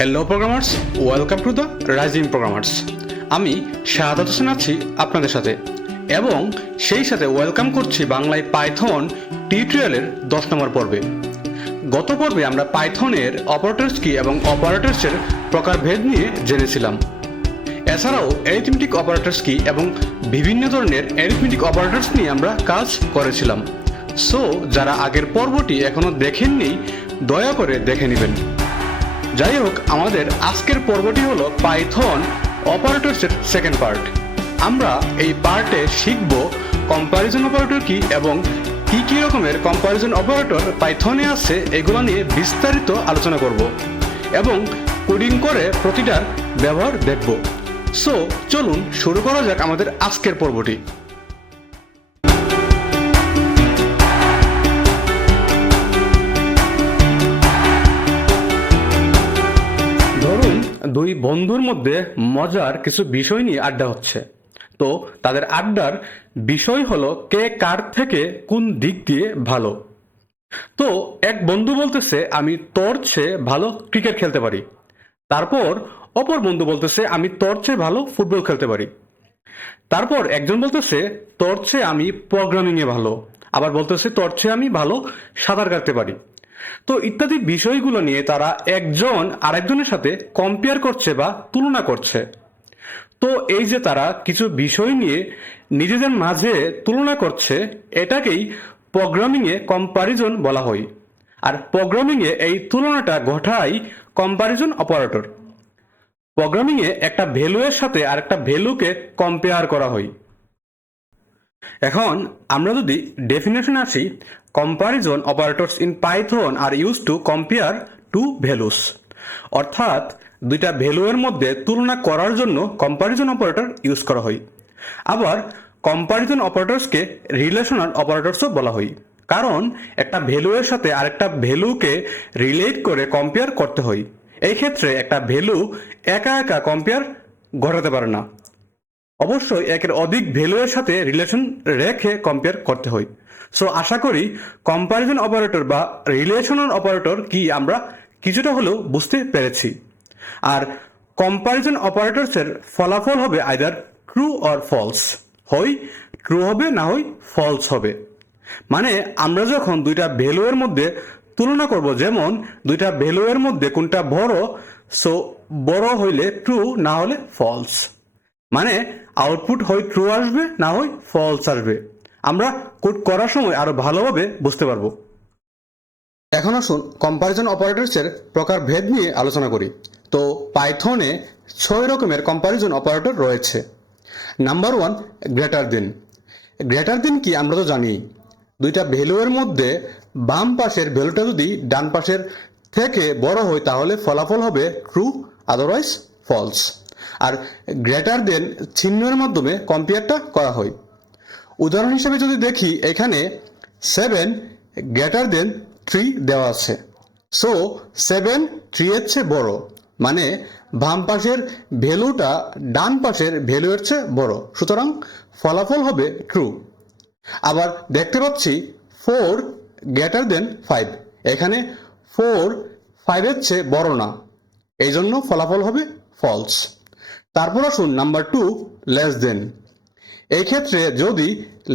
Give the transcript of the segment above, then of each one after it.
Hello programmers, welcome to the rising programmers. আমি শাহাদাত হোসেন আছি আপনাদের সাথে এবং সেই সাথে ওয়েলকাম করছি বাংলায় পাইথন টিউটোরিয়ালের 10 নম্বর পর্বে। গত পর্বে আমরা পাইথনের অপারেটরস কি এবং অপারেটরসের প্রকারভেদ নিয়ে জেনেছিলাম। এছাড়াও অ্যারিথমেটিক অপারেটরস কি এবং বিভিন্ন ধরনের অ্যারিথমেটিক অপারেটরস নিয়ে আমরা কাজ করেছিলাম। সো যারা আগের পর্বটি এখনো দেখেননি দয়া করে দেখে নেবেন। যাই হোক, আমাদের আজকের পর্বটি হলো পাইথন অপারেটরসের সেকেন্ড পার্ট। আমরা এই পার্টে শিখব কম্প্যারিজন অপারেটর কি এবং কি কি রকমের কম্প্যারিজন অপারেটর পাইথনে আছে এগুলো নিয়ে বিস্তারিত আলোচনা করব এবং কোডিং করে প্রতিটার ব্যবহার দেখব। সো চলুন শুরু করা যাক আমাদের আজকের পর্বটি। দুই বন্ধুর মধ্যে মজার কিছু বিষয় নিয়ে আড্ডা হচ্ছে। তো তাদের আড্ডার বিষয় হলো কে কার থেকে কোন দিক দিয়ে ভালো। তো এক বন্ধু বলতেছে আমি তোর চেয়ে ভালো ক্রিকেট খেলতে পারি। তারপর অপর বন্ধু বলতেছে আমি তোর চেয়ে ভালো ফুটবল খেলতে পারি। তারপর একজন বলতেছে তোর চেয়ে আমি প্রোগ্রামিং এ ভালো, আবার বলতেছে তোর চেয়ে আমি ভালো সাঁতার কাটতে পারি। তো ইত্যাদি বিষয়গুলো নিয়ে তারা একজন আরেকজনের সাথে কম্পেয়ার করছে বা তুলনা করছে। তো এই যে তারা কিছু বিষয় নিয়ে নিজেদের মাঝে তুলনা করছে, এটাকেই প্রোগ্রামিং এ কম্প্যারিজন বলা হয়। আর প্রোগ্রামিং এ এই তুলনাটা ঘটায় কম্প্যারিজন অপারেটর। প্রোগ্রামিং এ একটা ভ্যালু এর সাথে আরেকটা ভ্যালুকে কম্পেয়ার করা হয়। এখন আমরা যদি ডেফিনেশন আসি, comparison operators in Python are use to compare two values, অর্থাৎ দুইটা ভ্যালু এর মধ্যে তুলনা করার জন্য কম্প্যারিজন অপারেটর ইউজ করা হয়। আবার কম্প্যারিজন অপারেটরসকে রিলেশনাল অপারেটরসও বলা হয়, কারণ একটা ভ্যালু এর সাথে আরেকটা ভ্যালুকে রিলেট করে কম্পেয়ার করতে হয়। এই ক্ষেত্রে একটা ভ্যালু একা একা কম্পেয়ার ঘটাতে পারে না, অবশ্যই একের অধিক ভ্যালু এর সাথে রিলেশন রেখে কম্পেয়ার করতে হয়। সো আশা করি কম্প্যারিজন অপারেটর বা রিলেশনাল অপারেটর কি আমরা কিছুটা হলেও বুঝতে পেরেছি। আর কম্প্যারিজন অপারেটরসের ফলাফল হবে আইদার ট্রু অর ফলস, হয় ট্রু হবে না হয় ফলস হবে। মানে আমরা যখন দুইটা ভ্যালু এর মধ্যে তুলনা করব, যেমন দুইটা ভ্যালু এর মধ্যে কোনটা বড়, সো বড় হইলে ট্রু, না হলে ফলস। মানে আউটপুট হয় ট্রু আসবে না হয় ফলস আসবে। আমরা কোড করার সময় আরো ভালোভাবে বুঝতে পারবো। এখন আসুন কম্প্যারিজন অপারেটরসের প্রকারভেদ নিয়ে আলোচনা করি। তো পাইথনে 6 রকমের কম্প্যারিজন অপারেটর রয়েছে। Number 1, greater than. গ্রেটার দেন কি আমরা তো জানি, দুইটা ভ্যালু এর মধ্যে বাম পাশের ভ্যালুটা যদি ডান পাশের থেকে বড় হয় তাহলে ফলাফল হবে ট্রু, আদারওয়াইজ ফলস। আর গ্রেটার দেন চিহ্নের মাধ্যমে কম্পেয়ারটা করা হয়। উদাহরণ হিসেবে যদি দেখি, এখানে 7 গ্রেটার দেন 3 দেওয়া আছে। সো 7 3 এর চেয়ে বড়, মানে বাম পাশের ভ্যালুটা ডান পাশের ভ্যালু এর চেয়ে বড়, সুতরাং ফলাফল হবে ট্রু। আবার দেখতে পাচ্ছি 4 গ্রেটার দেন 5, এখানে 4 5 এর চেয়ে বড় না, এই জন্য ফলাফল হবে ফলস। তারপর আসুন নাম্বার 2, লেস দেন। এই ক্ষেত্রে যদি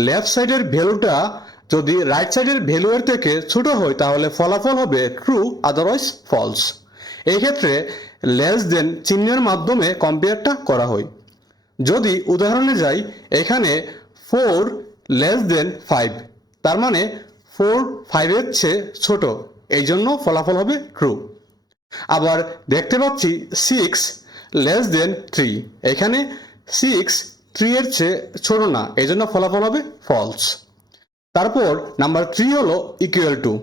লেফট সাইডের ভ্যালুটা যদি রাইট সাইডের ভ্যালু এর থেকে ছোট হয় তাহলে ফলাফল হবে ট্রু, আদারওয়াইজ ফলস। এই ক্ষেত্রে লেস দেন চিহ্নের মাধ্যমে কম্পেয়ারটা করা হয়। যদি উদাহরণে যাই, এখানে 4 লেস দেন 5, তার মানে 4 5 এর চেয়ে ছোট, এই জন্য ফলাফল হবে ট্রু। আবার দেখতে পাচ্ছি 6 লেস দেন 3, এখানে 6 3 এর চেয়ে ছোট না, এই জন্য ফলাফল হবে ফলস। তারপর নাম্বার 3 হলো ইকুয়াল টু।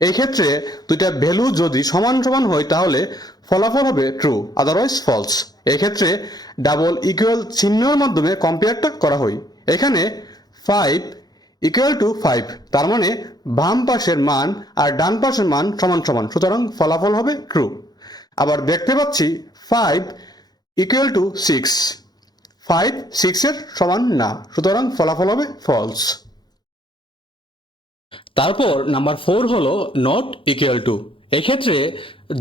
এই ক্ষেত্রে দুইটা ভ্যালু যদি সমান সমান হয় তাহলে ফলাফল হবে ট্রু, আদারওয়াইজ ফলস। এক্ষেত্রে ডাবল ইকুয়াল চিহ্নের মাধ্যমে কম্পেয়ারটা করা হয়। এখানে 5 ইকুয়াল টু 5, তার মানে বাম পাশের মান আর ডান পাশের মান সমান সমান, সুতরাং ফলাফল হবে ট্রু। আবার দেখতে পাচ্ছি 5 ইকুয়াল টু 6, 5 6 এর সমান না, সুতরাং ফলাফল হবে ফলস। তারপর নাম্বার 4 হলো নট ইকুয়াল টু। এক্ষেত্রে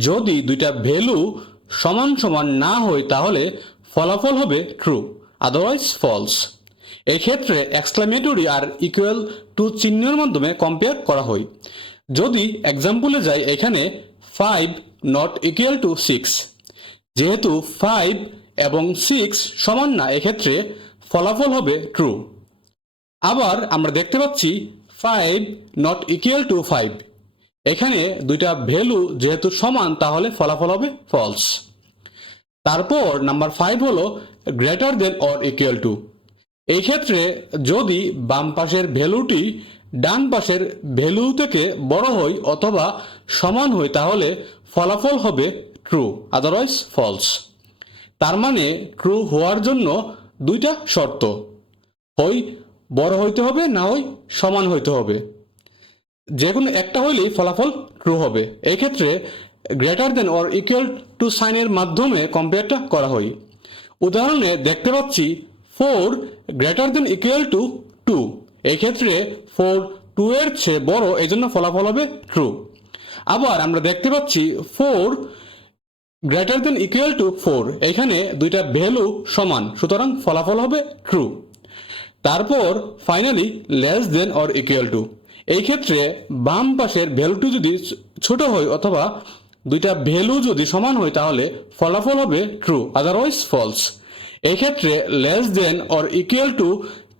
যদি দুইটা ভ্যালু সমান সমান না হয় তাহলে ফলাফল হবে ট্রু, আদারওয়াইজ ফলস। এই ক্ষেত্রে এক্সক্লামেটরি আর ইকুয়াল টু চিহ্নের মাধ্যমে কম্পেয়ার করা হয়। যদি এক্সাম্পলে যাই, এখানে 5 নট ইকুয়াল টু 6, যেহেতু 5 এবং 6 সমান না, এক্ষেত্রে ফলাফল হবে ট্রু। আবার আমরা দেখতে পাচ্ছি 5 নট ইকুয়াল টু 5, এখানে দুইটা ভ্যালু যেহেতু সমান তাহলে ফলাফল হবে ফলস। তারপর নাম্বার 5 হলো greater than or equal two. এই ক্ষেত্রে যদি বাম পাশের ভ্যালুটি ডান পাশের ভ্যালু থেকে বড় হয় অথবা সমান হয় তাহলে ফলাফল হবে ট্রু, আদারওয়াইজ ফলস। তার মানে ট্রু হওয়ার জন্য দুইটা শর্ত, হয় বড় হইতে হবে, না হয় সমান হইতে হবে। যে কোনো একটা হইলেই ফলাফল ট্রু হবে। এই ক্ষেত্রে greater than or equal two সাইনের মাধ্যমে কম্পেয়ারটা করা হয়। উদাহরণে দেখতে পাচ্ছি 4 গ্রেটার দেন ইকুয়াল টু 2, এই ক্ষেত্রে 4 2 এর চেয়ে বড়, এই জন্য ফলাফল হবে ট্রু। আবার আমরা দেখতে পাচ্ছি 4 গ্রেটার দেন ইকুয়াল টু 4, এখানে দুইটা ভ্যালু সমান, সুতরাং ফলাফল হবে ট্রু। তারপর finally less than or equal two, এই ক্ষেত্রে বাম পাশের ভ্যালুটি যদি ছোট হয় অথবা দুইটা ভ্যালু যদি সমান হয় তাহলে ফলাফল হবে ট্রু, আদারওয়াইজ ফলস। এই ক্ষেত্রে less than or equal to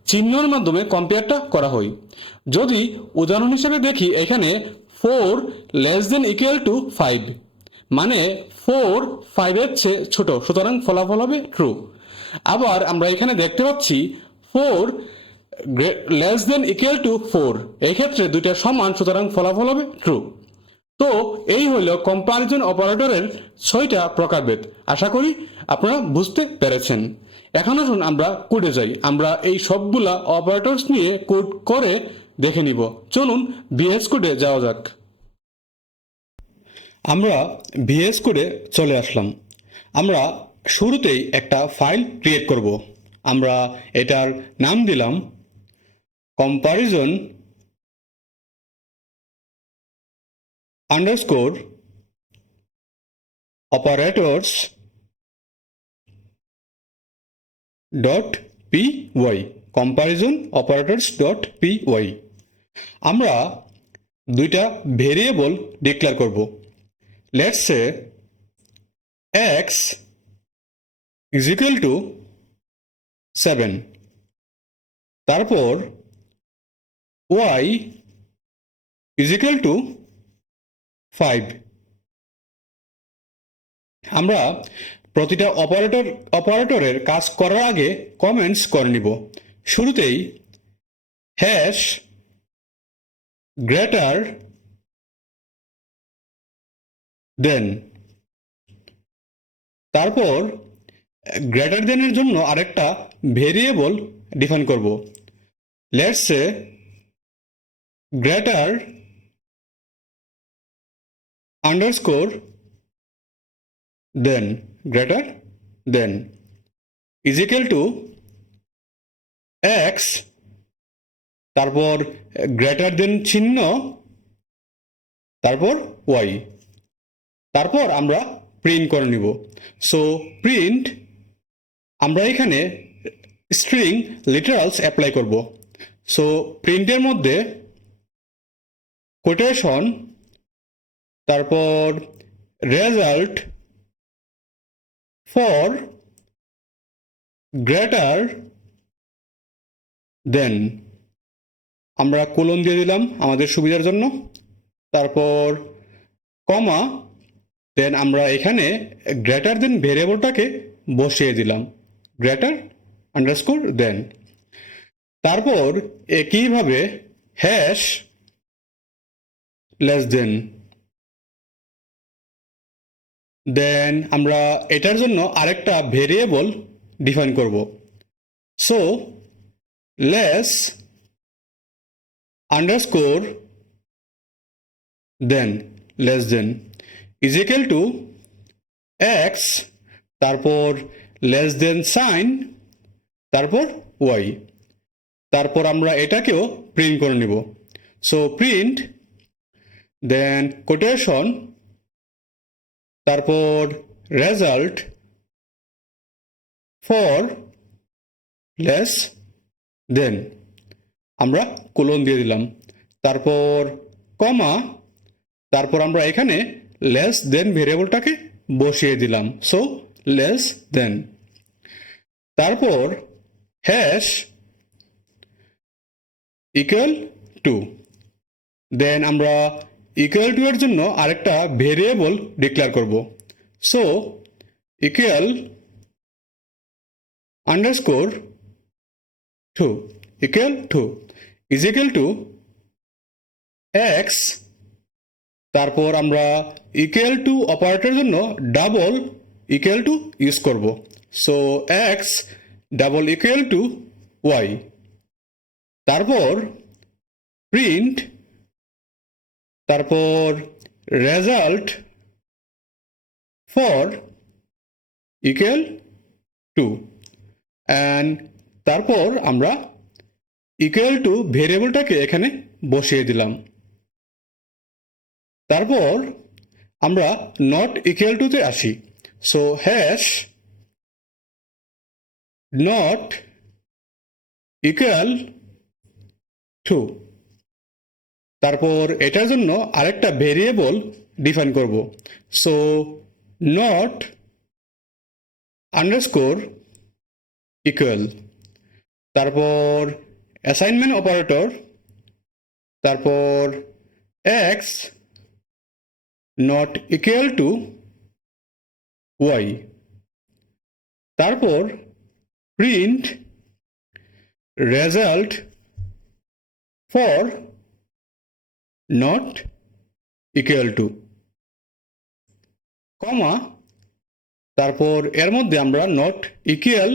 চিহ্নের মাধ্যমে কম্পেয়ারটা করা হয়। যদি উদাহরণ হিসেবে দেখি, এখানে 4 লেস দেন ইকুয়াল টু 5, মানে 4 5 এর চেয়ে ছোট, সুতরাং ফলাফল হবে ট্রু। আবার আমরা এখানে দেখতে পাচ্ছি 4 লেস দেন ইকুয়াল টু 4, এই ক্ষেত্রে দুইটা সমান, সুতরাং ফলাফল হবে ট্রু। তো এই হইল কম্পারিজন অপারেটরের 6টা প্রকারভেদ। আশা করি আপনারা বুঝতে পেরেছেন। এখন আসুন আমরা কোডে যাই। আমরা এই সবগুলা অপারেটরস নিয়ে কোড করে দেখে নিব। চলুন ভিএস কোডে যাওয়া যাক। আমরা ভিএস কোডে চলে আসলাম। আমরা শুরুতেই একটা ফাইল ক্রিয়েট করব। আমরা এটার নাম দিলাম comparison underscore operators dot P Y, comparison operators dot P Y. আমরা দুইটা ভেরিয়েবল ডিক্লেয়ার করব। Let's say X is equal to 7, তারপর ওয়াই ইজ ইকুয়াল টু 5। আমরা প্রতিটা অপারেটরের কাজ করার আগে কমেন্টস করে নিব। শুরুতেই হ্যাশ গ্রেটার দেন, তারপর গ্রেটার দেনের জন্য আরেকটা ভেরিয়েবল ডিফাইন করব। Let's say greater underscore than, greater than is equal to X, তারপর গ্রেটার দেন চিহ্ন, তারপর ওয়াই, তারপর আমরা প্রিন্ট করে নিব। সো প্রিন্ট, আমরা এখানে স্ট্রিং লিটারালস অ্যাপ্লাই করব। সো প্রিন্টের মধ্যে কোটেশন, তারপর রেজাল্ট ফর গ্রেটার দেন, আমরা কোলন দিয়ে দিলাম আমাদের সুবিধার জন্য, তারপর কমা, দেন আমরা এখানে গ্রেটার দেন ভেরিয়েবলটাকে বসিয়ে দিলাম, গ্রেটার আন্ডারস্কোর দেন। তারপর একইভাবে হ্যাশ লেস দেন আমরা এটার জন্য আরেকটা ভেরিয়েবল ডিফাইন করব। So less underscore then less than is equal to X, তারপর লেস দেন সাইন, তারপর ওয়াই, তারপর আমরা এটাকেও প্রিন্ট করে নিব। সো প্রিন্ট, দেন কোটেশন, তারপর রেজাল্ট ফর লেস দেন, আমরা কোলন দিয়ে দিলাম, তারপর কমা, তারপর আমরা এখানে লেস দেন ভেরিয়েবলটাকে বসিয়ে দিলাম, সো লেস দেন, তারপর হ্যাশ ইকুয়াল টু, দেন আমরা ইকুয়াল টু এর জন্য আরেকটা ভেরিয়েবল ডিক্লেয়ার করব, so equal underscore to equal to is equal to X, তারপর আমরা ইকুয়াল টু অপারেটরের জন্য ডাবল ইকুয়াল টু ইউজ করব, so X double equal to Y, তারপর প্রিন্ট, তারপর result for equal to, and তারপর আমরা ইকুয়াল টু ভেরিয়েবলটাকে এখানে বসিয়ে দিলাম, তারপর আমরা নট ইকুয়াল টুতে আসি, so hash not equal to, তারপর এটার জন্য আরেকটা ভেরিয়েবল ডিফাইন করব, সো নট আন্ডারস্কোর ইকুয়াল, তারপর অ্যাসাইনমেন্ট অপারেটর, তারপর X not equal to Y, তারপর print result for not equal to, comma, তারপর এর মধ্যে আমরা নট ইকুয়াল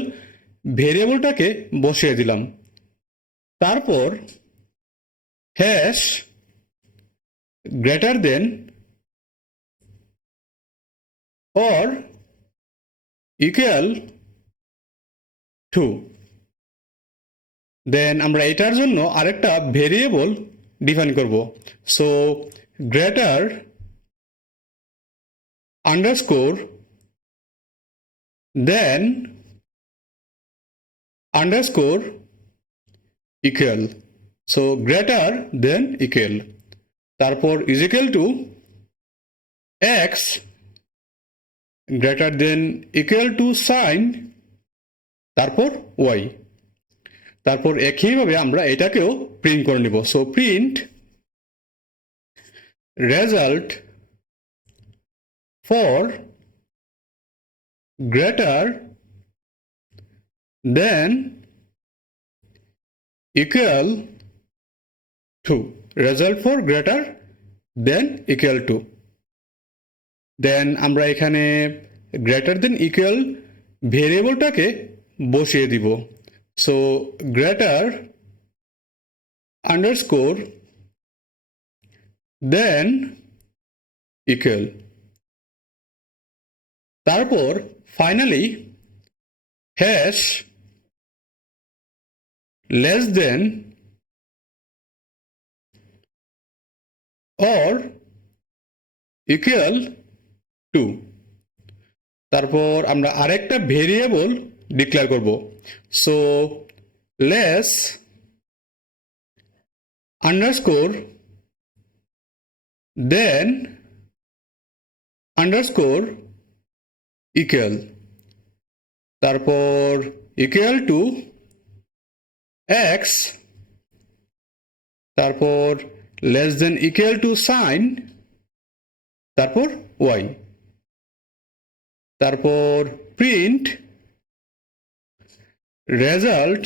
ভেরিয়েবলটাকে বসিয়ে দিলাম, তারপর hash greater than or equal to, then আমরা এটার জন্য আরেকটা ভেরিয়েবল ডিফাইন করব, so greater underscore than underscore equal, so greater than equal, তারপর is equal to X greater than equal to sign, তারপর ওয়াই, তারপর একইভাবে আমরা এটাকেও প্রিন্ট করে নিব, so print result for greater than equal to, result for greater than equal to, then আমরা এখানে গ্রেটার দেন ইকুয়াল ভেরিয়েবলটাকে বসিয়ে দিব, so greater underscore than equal, তারপর finally hash less than or equal to, তারপর আমরা আরেকটা ভেরিয়েবল ডিক্লেয়ার করব, so less underscore than underscore equal, তারপর ইকুয়াল টু এক্স, তারপর less than equal to sign, তারপর ওয়াই, তারপর print result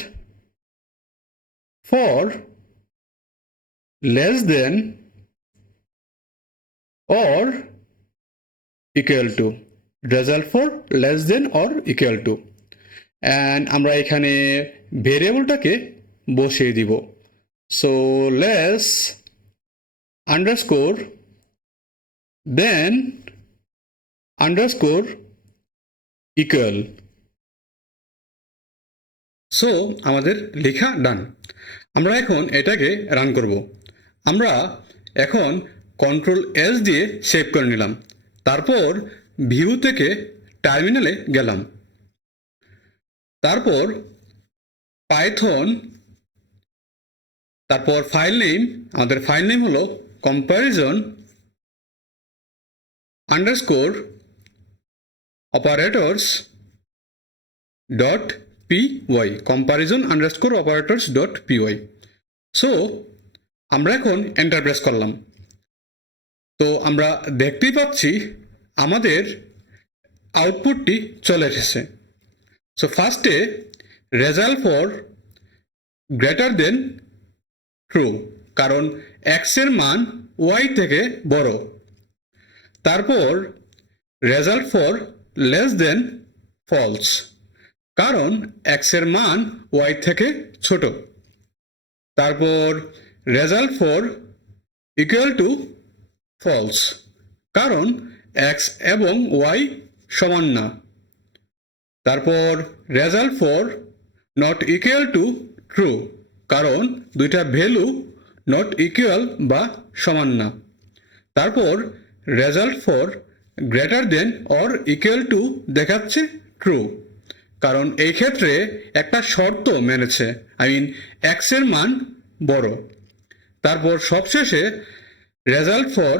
for less than or equal to, result for less than or equal to, and আমরা এখানে ভেরিয়েবলটাকে বসিয়ে দিব, so less underscore than underscore equal, so আমাদের লেখা ডান। আমরা এখন এটাকে রান করব। আমরা এখন কন্ট্রোল এস দিয়ে সেভ করে নিলাম, তারপর ভিউ থেকে টার্মিনালে গেলাম। তারপর পাইথন, তারপর ফাইল নেম, আমাদের ফাইল নেম হলো comparison underscore operators dot py, comparison underscore operators dot py। So আমরা এখন এন্টার প্রেস করলাম। তো আমরা দেখতেই পাচ্ছি আমাদের আউটপুটটি চলে এসেছে। সো ফার্স্টে result for greater than true, কারণ এক্স এর মান ওয়াই থেকে বড়। তারপর result for less than false, কারণ এক্স এর মান ওয়াই থেকে ছোট। তারপর result for equal to false, কারণ এক্স এবং ওয়াই সমান না। তারপর result for not equal to true, কারণ দুইটা ভ্যালু নট ইকুয়াল বা সমান না। তারপর result for greater than or equal to দেখাচ্ছে ট্রু, কারণ এই ক্ষেত্রে একটা শর্ত মেনেছে, এক্স এর মান বড়। তারপর সবশেষে result for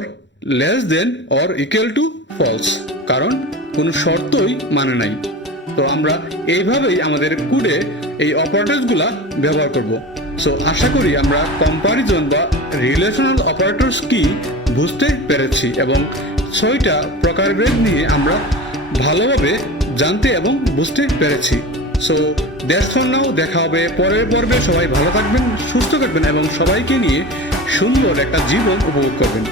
less than or equal to false, কারণ কোনো শর্তই মানে নাই। তো আমরা এইভাবেই আমাদের কোডে এই অপারেটরসগুলা ব্যবহার করব। সো আশা করি আমরা কম্প্যারিজন বা রিলেশনাল অপারেটরস কি বুঝতে পেরেছি এবং 6টা প্রকারভেদ নিয়ে আমরা ভালোভাবে জানতে এবং বুঝতে পেরেছি। সো দ্যাটস ফর নাও, দেখা হবে পরের পর্বে। সবাই ভালো থাকবেন, সুস্থ থাকবেন এবং সবাইকে নিয়ে সুন্দর একটা জীবন উপভোগ করবেন।